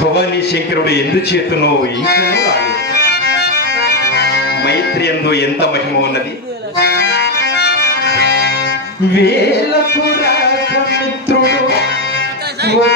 భవానీ శంకరుడు ఎందుచేతునో ఇంకనూ రాలేదు. మైత్రి యందు ఎంత మహిమ ఉన్నది. వేలకు రాక మిత్రుడు ఒక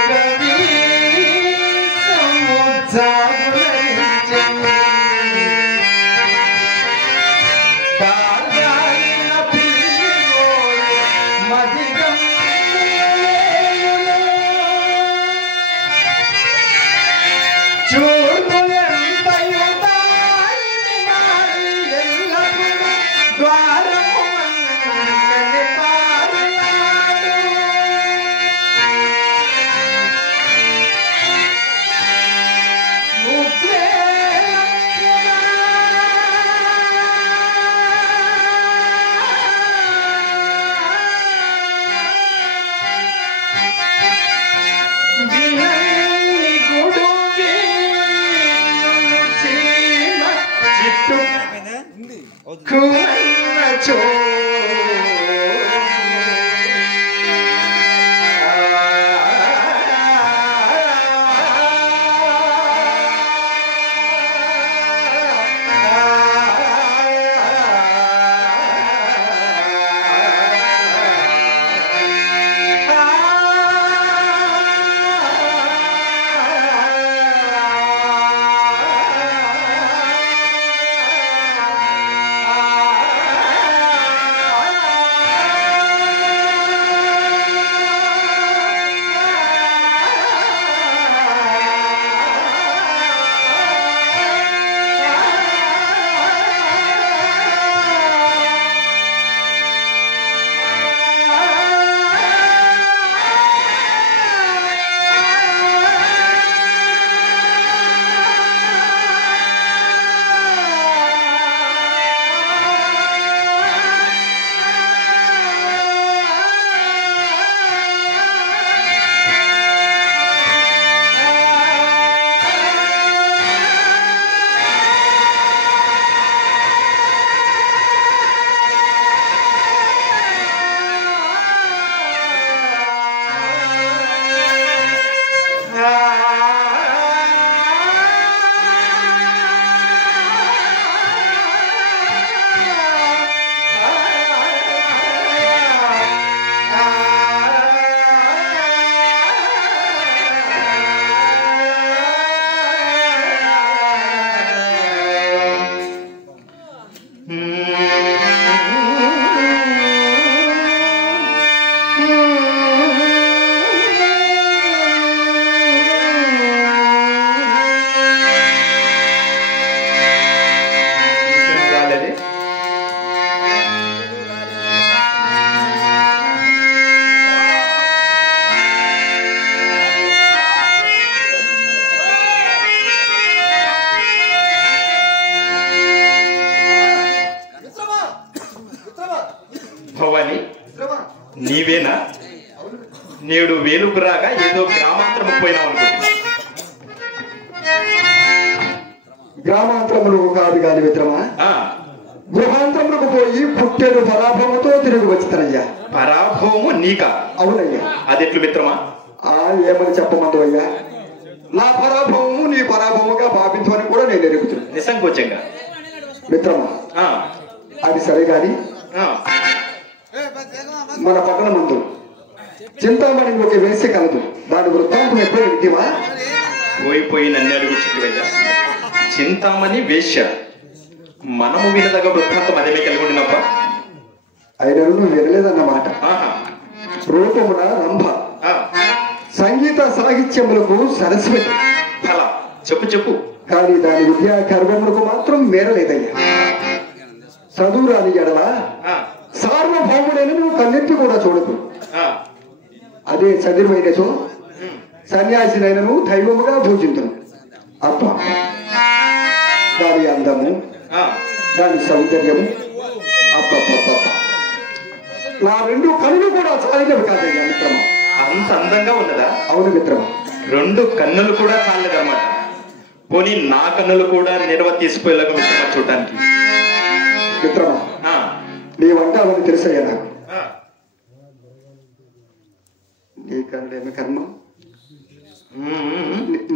నీవేనా? నేడు వేలుకు రాగా ఏదో గ్రామాంతరము పోయినావు అనుకుంటున్నా. గ్రామాంతరములు కాదు కాని మిత్రమా, గృహాంతరములకు పోయి పుట్టేడు పరాభవముతో తిరిగి వచ్చినయ్యా. పరాభవము నీకా? అవునయ్యా. అదెట్లు మిత్రమా? ఏమని చెప్పమందు అయ్యా, నా పరాభవము నీ పరాభవముగా భావించమని కూడా నేను ఎరుగుతున్నాను. నిస్సంకోచంగా మిత్రమా. అది సరే గాని మన పట్టణమందు చింతామణి ఒక వేసి కలదు, దాని వృత్తాంతం ఎప్పుడు వింటివా? పోయిపోయి నన్ను అడుగు చిక్కువయ్యా. చింతామణి వేశ్య, మనము వినదగ వృత్తాంతం అదేమే కలిగి ఉండినప్ప. అయినా నువ్వు వినలేదన్నమాట. రూపమున రంభ, సంగీత సాహిత్యములకు సరస్వతి. అలా చెప్పు చెప్పు. కానీ దాని విద్యా గర్వములకు మాత్రం మేరలేదయ్యా. చదువురాని ఎడల సార్వభౌముడైన నువ్వు కన్నెత్తి కూడా చూడదు. అదే చదివైనచో సన్యాసినైనను దైవముగా పూజించును. అప్ప దాని అందము, దాని సౌందర్యము అప్ప నా రెండు కన్నులు కూడా చాలినవి కాదయ్యా మిత్రమా. అంత అందంగా ఉన్నదా? అవును మిత్రమా. రెండు కన్నులు కూడా చాలేదన్నమాట. పోనీ నా కన్నులు కూడా నిర్వ తీసిపోయేలాగా మిత్రమా చూడటానికి. మిత్రమా, నీ వంట అవన్నీ తెలుసయ్యా నాకు. నీ కన్నుడేమి కర్మ,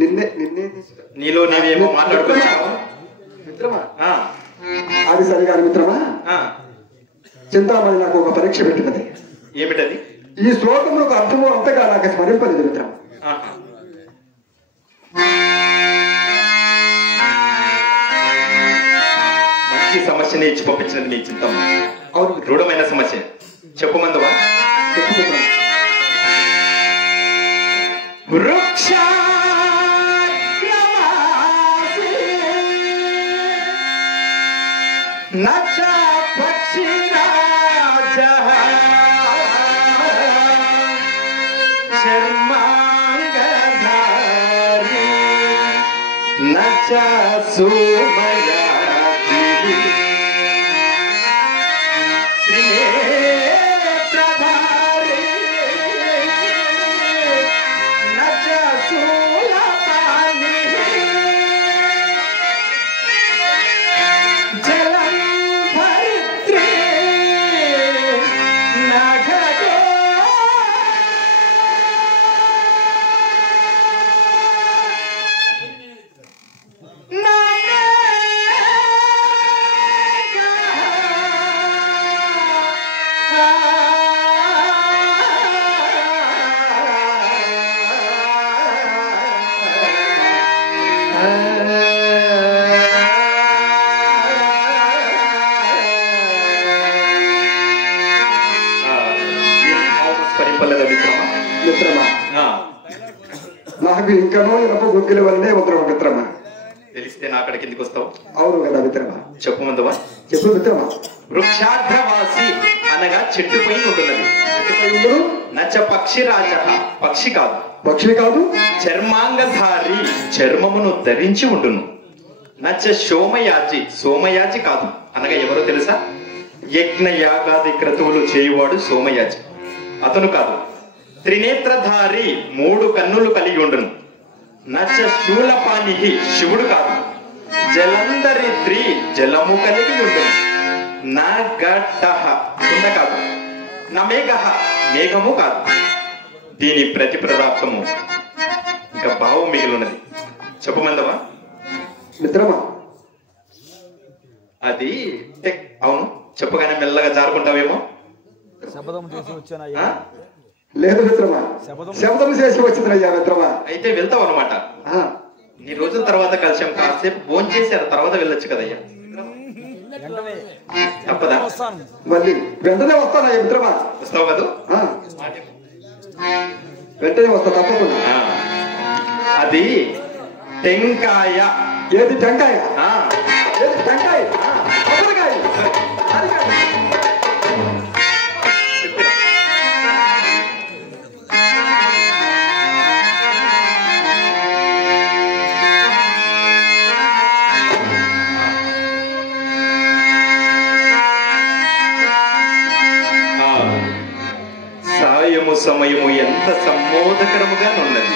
నిన్నే నిన్నే నీలో నీవేమో మాట్లాడుకుంటున్నావా మిత్రమా? అది సరిగాని మిత్రమా, చింతామణి నాకు ఒక పరీక్ష పెట్టినది. ఏమిటది? ఈ శ్లోకములకు అర్థము అంతగా నాకు స్మరింపలేదు మిత్రం. మంచి సమస్యని ఇచ్చి పంపించినది నీ చింతమ్మ. అవును, దృఢమైన సమస్య. చెప్పు మందువా. చెప్పు మిత్రం. వృక్ష నచ పక్షిరాజ చర్మాంగధారి నచ సుమయాతి త్రినేత్రధారి నచ శూలపాణి జలం భరిత్రి నఘటో మిత్రమా, నాకు ఇంకనో ఇనప గుగ్గిల వల్లనే ఉత్తరం మిత్రమా. తెలిస్తే నా అక్కడికి ఎందుకు వస్తావు? అవును కదా మిత్రమా. చెప్పు మందువా. చెప్పు మిత్రమా. వృక్షాగ్రవాసి అనగా చెట్టు పైన ఉంటున్నది. చెట్టుపై ఉండును. నచ పక్షిరాజ పక్షి కాదు. పక్షి కాదు. చర్మాంగధారి చర్మమును ధరించి ఉండును. నచ సోమయాజి సోమయాజి కాదు. అనగా ఎవరో తెలుసా? యజ్ఞ యాగాది క్రతువులు చేయువాడు సోమయాజి, అతను కాదు. త్రినేత్రధారి 3 కన్నులు కలిగి ఉండును. నచ శూలపాణి శివుడు కాదు. జలంధరిత్రి జలము కలిగి ఉండును. నా గడ్డ కుండ కాదు. నా మేఘ మేఘము కాదు. దీని ప్రతిప్రదార్థము ఇంకా భావం మిగిలినది. చెప్పమందవా మిత్రమా. అది అవును, చెప్పగానే మెల్లగా జారుకుంటావేమో. లేదు మిత్రమా, శబ్దం చేసి వచ్చిందయ్యా మిత్రమా. అయితే వెళ్తావు అనమాట. నీ రోజుల తర్వాత కలిసాం, కాసేపు భోజనం చేశారు, తర్వాత వెళ్ళొచ్చు కదయ్యా. తప్పదా? మళ్ళీ వెంటనే వస్తానయ్యా మిత్రమా. వస్తావు కదా? వెంటనే వస్తా తప్పకుండా. అది టెంకాయ. ఏది టెంకాయ? ఏది టెంకాయ? కొబ్బరికాయ. సాయము సమయము ఎంత సమ్మోదకరముగా ఉన్నది.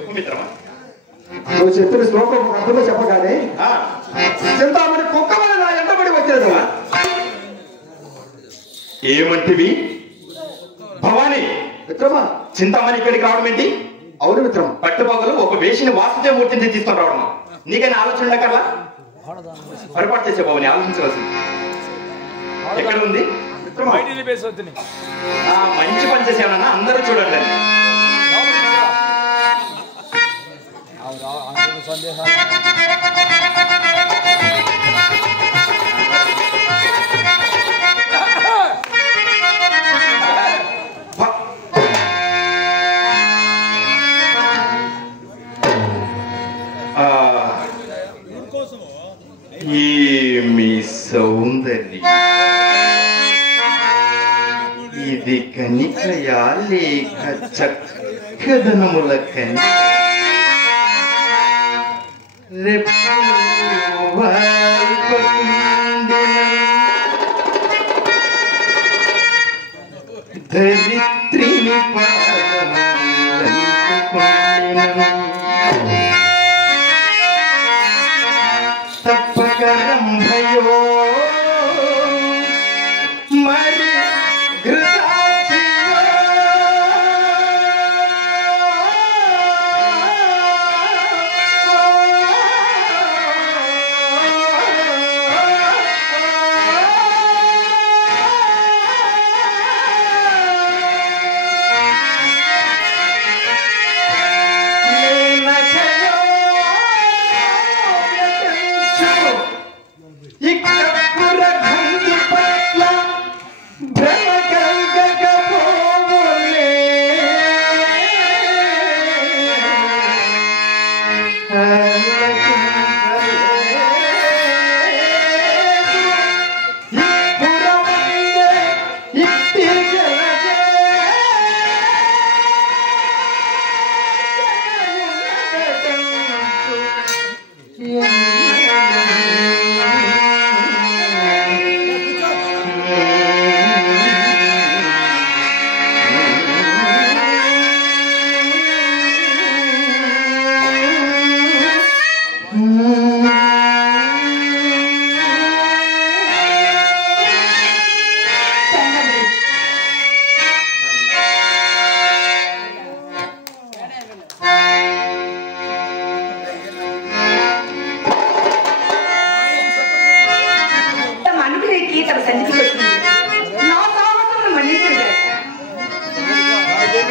చెప్పు మిత్రమా. నువ్వు చెప్పిన శ్లోకం అర్థమో చెప్పగానే చింతామణి కుక్కమని నా ఎంటబడి వచ్చేది. ఏమంటివి భవాని? మిత్రమా, చింతామణి ఇక్కడికి రావడం ఏంటి? అవును మిత్రమా, పట్టుపగలు ఒక వేషిని వాసుదేవ మూర్తిని తీసుకొని రావడం నీకైనా ఆలోచన ఉండకల్లా? పొరపాటు చేసే బాబుని ఆలోచించవలసింది. ఎక్కడ ఉంది మిత్రమా? మంచి పని చేసామన్నా అందరూ చూడండి. మీ సౌందర్యం ఇది కనికయా లేక చక్కదనముల కని ధరిత్రిని తప్పకరం భయో మరి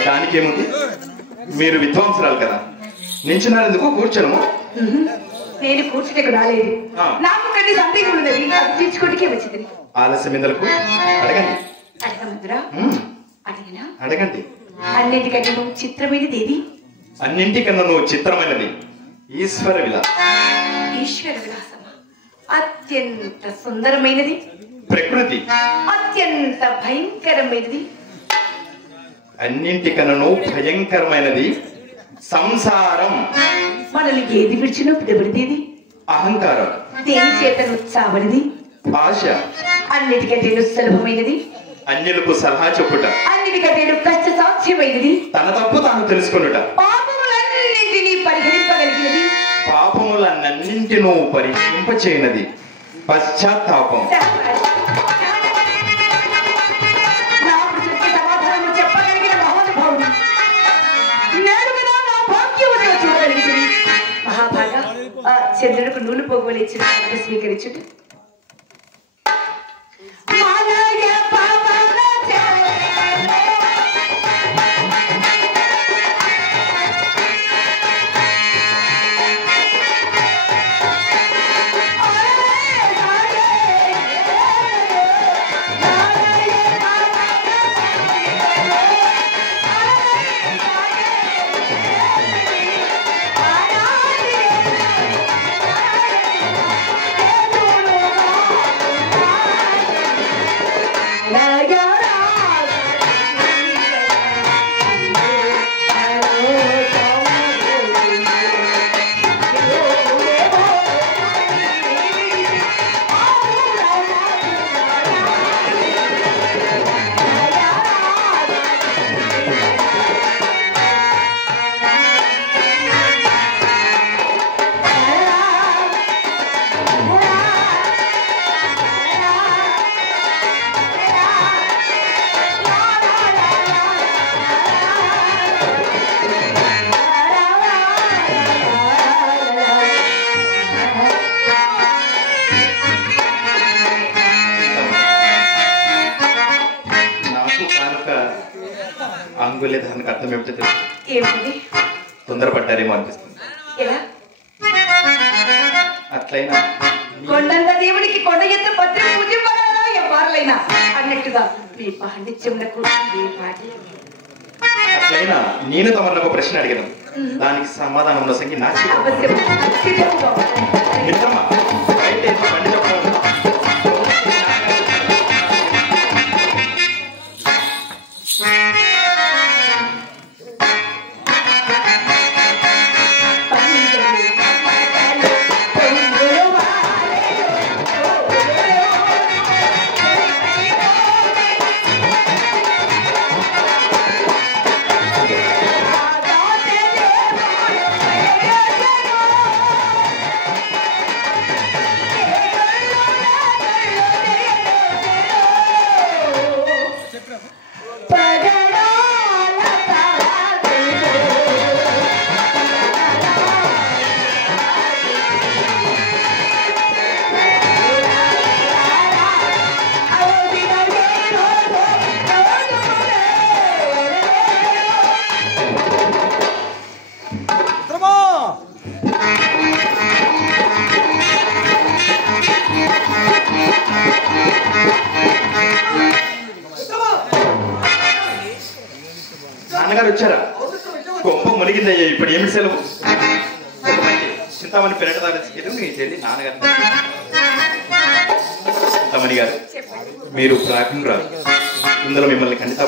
దానికేముంది? మీరు విద్వాంసరాలు కదా, నించున్నారెందుకు? కూర్చోను. నేను కూర్చుంటే రాలేదు, నాకు కొన్ని సందేహం ఉన్నది, అది తీర్చుకోటికే వచ్చింది. ఆలస్యం ఎందుకు? అడగండి. అడగమందురా? అడిగినా అడగండి. అన్నిటికంటే నువ్వు చిత్రమైనది ఏది? అన్నింటికన్నా నువ్వు చిత్రమైనది ఈశ్వర విలాసం. ఈశ్వర విలాసమా? అత్యంత సుందరమైనది ప్రకృతి. అత్యంత భయంకరమైనది. అన్నింటికన్నా భయంకరమైనది సంసారం. మనల్ని ఏది విడిచినప్పుడు ఎవరిది? అహంకారం. దేని చేత చావనిది? ఆశ. అన్నిటికంటే సులభమైనది అన్యులకు సలహా చెప్పుట. అన్నిటికంటే కష్ట సాధ్యమైనది తన తప్పు తాను తెలుసుకునుట. పాపములన్నింటినీ పరిహరింపగలిగినది. పాపములన్నింటినూ పరిహరింపచేయనది పశ్చాత్తాపం. మహాభాగా చంద్రుడికి నూనె పోగోలు ఇచ్చిన స్వీకరించుట. మాంగళ్య ధారణకు అర్థం ఏమిటో తెలుసు. ఏమిటి? తొందరపడ్డారేమో అనిపిస్తుంది. ఎలా? అట్లయినా కొండంత దేవుడికి కొండ ఎత్తు పత్రి పూజింపగలరా ఎవ్వారులైనా అన్నట్టుగా మీ పాండిత్యమునకు ఏ పాటి. అట్లయినా నేను తమను ఒక ప్రశ్న అడిగాను, దానికి సమాధానం ఉన్న సంఖ్య నా అవశ్యం చిరునవ్వు. మిత్రమా అయితే బండి చెప్పడం నాన్నగారు వచ్చారా? గొప్ప మునిగిందయ్యా. ఇప్పుడు ఏమి సెలవు? చింతామణి పెరటదారి నీ చెల్లి నాన్నగారు. చింతామణి గారు, మీరు ప్రాకులు రాదు, ఇందులో మిమ్మల్ని ఖండిత